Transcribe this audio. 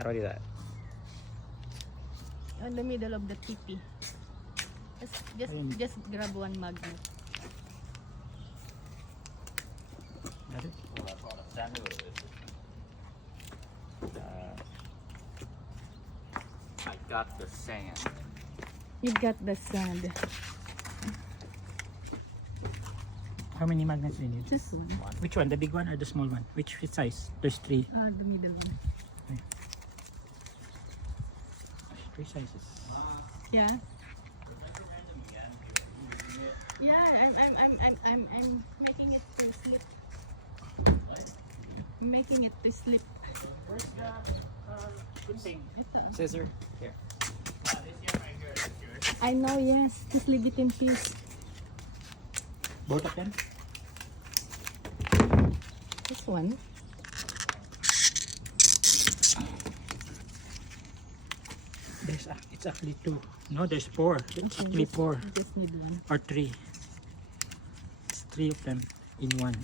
How do I do that? On the middle of the tipi. Just grab one magnet. Got it? I got the sand. You got the sand. How many magnets do you need? Just one. Which one? The big one or the small one? Which size? There's 3. The middle one. There's 3 sizes. Yeah. Yeah, I'm making it to slip. I'm making it to slip. Where's the good thing? Scissor. Here. This here right here. That's yours. I know, yes. Just leave it in peace. Both of them? This one. It's actually 2. No, there's 4. It's actually 4 Just need one. or 3. It's 3 of them in one.